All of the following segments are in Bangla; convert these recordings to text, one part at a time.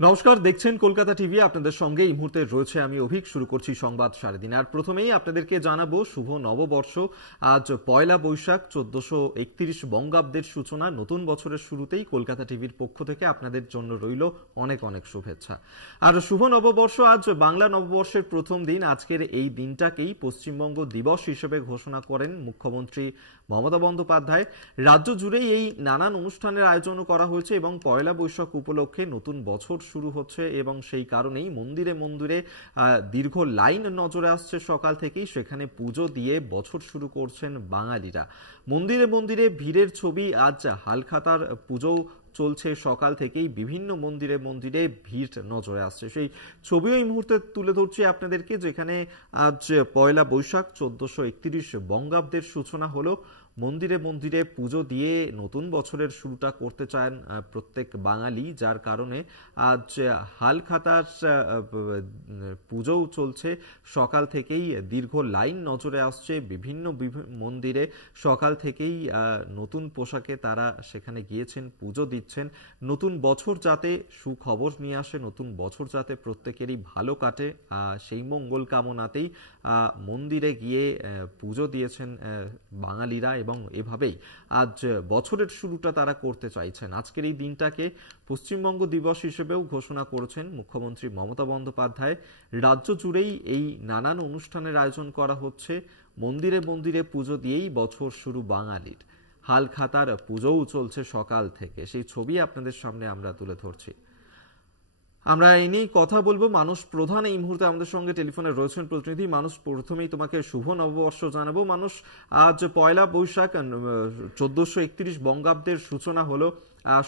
নমস্কার, দেখছেন কলকাতা টিভি। আপনাদের সঙ্গে এই মুহূর্তে রয়েছে আমি অভিক। শুরু করছি সংবাদ দিন। আর প্রথমেই আপনাদেরকে জানাবো শুভ নববর্ষ। আজ পয়লা বৈশাখ, 1431 বঙ্গাব্দের সূচনা। নতুন বছরের শুরুতেই কলকাতা টিভির পক্ষ থেকে আপনাদের জন্য রইল অনেক অনেক শুভেচ্ছা। আর শুভ নববর্ষ, আজ বাংলা নববর্ষের প্রথম দিন। আজকের এই দিনটাকেই পশ্চিমবঙ্গ দিবস হিসেবে ঘোষণা করেন মুখ্যমন্ত্রী মমতা বন্দ্যোপাধ্যায়। রাজ্য জুড়েই এই নানান অনুষ্ঠানের আয়োজনও করা হয়েছে এবং পয়লা বৈশাখ উপলক্ষে নতুন বছর শুরু হচ্ছে এবং সেই কারণেই মন্দিরে মন্দিরে দীর্ঘ লাইন নজরে আসছে সকাল থেকেই। সেখানে পুজো দিয়ে বছর শুরু করছেন বাঙালিরা। মন্দিরে মন্দিরে ভিড়ের ছবি। আজ হালখাতার পুজো চলছে সকাল থেকেই, বিভিন্ন মন্দিরে মন্দিরে ভিড় নজরে আসছে। সেই ছবিও এই মুহূর্তে তুলে ধরছি আপনাদেরকে, যেখানে আজ পয়লা বৈশাখ 1431 বঙ্গাব্দের সূচনা হলো। মন্দিরে মন্দিরে পুজো দিয়ে নতুন বছরের শুরুটা করতে চান প্রত্যেক বাঙালি, যার কারণে আজ হালখাতার পুজোও চলছে সকাল থেকেই। দীর্ঘ লাইন নজরে আসছে বিভিন্ন মন্দিরে। সকাল থেকেই নতুন পোশাকে তারা সেখানে গিয়েছেন, পুজো দিচ্ছেন। নতুন বছর যাতে সুখবর নিয়ে আসে, নতুন বছর যাতে প্রত্যেকেরই ভালো কাটে, সেই মঙ্গল কামনাতেই মন্দিরে গিয়ে পুজো দিয়েছেন বাঙালিরা এবং এভাবেই আজ বছরের শুরুটা তারা করতে চাইছেন। আজকের এই দিনটাকে পশ্চিমবঙ্গ দিবস হিসেবেও ঘোষণা করেছেন মুখ্যমন্ত্রী মমতা বন্দ্যোপাধ্যায়। রাজ্য জুড়েই এই নানান অনুষ্ঠানের আয়োজন করা হচ্ছে। মন্দিরে মন্দিরে পুজো দিয়েই বছর শুরু বাঙালির। হালখাতার পুজোও চলছে সকাল থেকে। সেই ছবি আপনাদের সামনে আমরা তুলে ধরছি। আমরা এই নিয়েই কথা বলবো। মানুষ প্রধান এই মুহূর্তে আমাদের সঙ্গে টেলিফোনে রয়েছেন প্রতিনিধি। মানুষ, প্রথমেই তোমাকে শুভ নববর্ষ জানাবো। মানুষ, আজ পয়লা বৈশাখ 1431 বঙ্গাব্দের সূচনা হলো।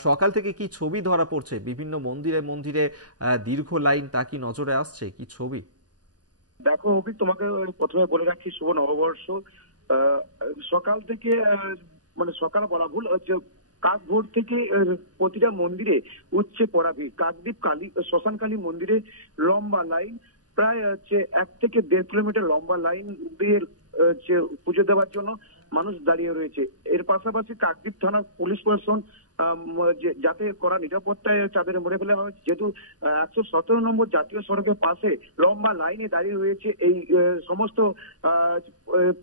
সকাল থেকে কি ছবি ধরা পড়ছে? বিভিন্ন মন্দিরে মন্দিরে দীর্ঘ লাইন, তা কি নজরে আসছে? কি ছবি? দেখো অভি, তোমাকে প্রথমে বলে রাখি শুভ নববর্ষ। সকাল থেকে মানে সকাল বলা ভুল, কাক ভোর থেকে প্রতিটা মন্দিরে উচ্চে পড়া ভিড়। কাকদ্বীপ কালী শ্মশানকালী মন্দিরে লম্বা লাইন, প্রায় 1 থেকে 1.5 কিলোমিটার লম্বা লাইন দিয়ে পুজো দেওয়ার জন্য মানুষ দাঁড়িয়ে রয়েছে। এর পাশাপাশি কাকদ্বীপ থানার পুলিশ প্রশাসন যাতে করা নিরাপত্তায় চাদরে মুড়ে ফেলা হয়েছে, যেহেতু 117 নম্বর জাতীয় সড়কের পাশে লম্বা লাইনে দাঁড়িয়ে রয়েছে এই সমস্ত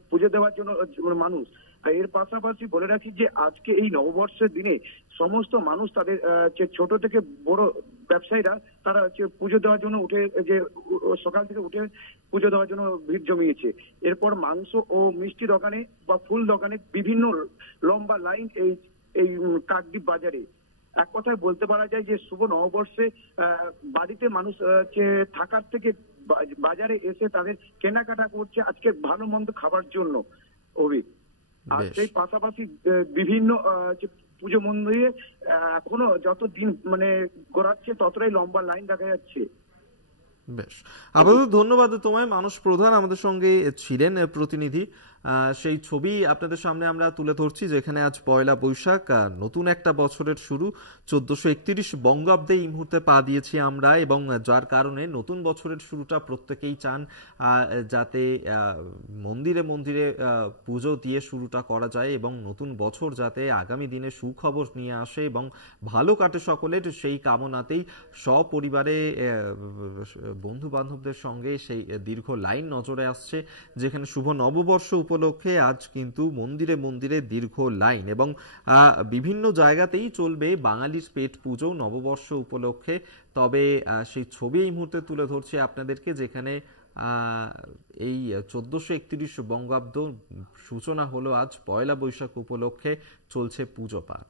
পুজো দেওয়ার জন্য মানুষ। এর পাশাপাশি বলে রাখি যে আজকে এই নববর্ষের দিনে সমস্ত মানুষ তাদের ছোট থেকে বড় ব্যবসায়ীরা তারা পুজো দেওয়ার জন্য সকাল থেকে উঠে পুজো দেওয়ার জন্য ভিড় জমিয়েছে। এরপর মাংস ও মিষ্টি দোকানে বা ফুল দোকানে বিভিন্ন লম্বা লাইন এই কাকদ্বীপ বাজারে। এক কথায় বলতে পারা যায় যে শুভ নববর্ষে বাড়িতে মানুষ থাকার থেকে বাজারে এসে তাদের কেনাকাটা করছে আজকে ভালো মন্দ খাবার জন্য। অভিক, আর সেই পাশাপাশি বিভিন্ন পুজো মন্দিরে এখনো যত দিন গড়াচ্ছে ততটাই লম্বা লাইন দেখা যাচ্ছে। বেশ, আপাতত ধন্যবাদ তোমায়। মানুষ প্রধান আমাদের সঙ্গে ছিলেন প্রতিনিধি। সেই ছবি আপনাদের সামনে আমরা তুলে ধরছি, যেখানে আজ পয়লা বৈশাখ, নতুন একটা বছরের শুরু। 1431 বঙ্গাব্দে এই মুহূর্তে পা দিয়েছি আমরা এবং যার কারণে নতুন বছরের শুরুটা প্রত্যেকেই চান যাতে মন্দিরে মন্দিরে পুজো দিয়ে শুরুটা করা যায় এবং নতুন বছর যাতে আগামী দিনে সুখবর নিয়ে আসে এবং ভালো কাটে সকলের, সেই কামনাতেই সপরিবারে বন্ধু বান্ধবদের সঙ্গে সেই দীর্ঘ লাইন নজরে আসছে। যেখানে শুভ নববর্ষ উপলক্ষে আজ কিন্তু মন্দিরে মন্দিরে দীর্ঘ লাইন এবং বিভিন্ন জায়গাতেই চলবে বাঙালির পেট পুজো নববর্ষ উপলক্ষে। তবে সেই ছবি এই মুহূর্তে তুলে ধরছি আপনাদেরকে, যেখানে এই 1431 বঙ্গাব্দ সূচনা হলো আজ পয়লা বৈশাখ উপলক্ষে, চলছে পুজো পাঠ।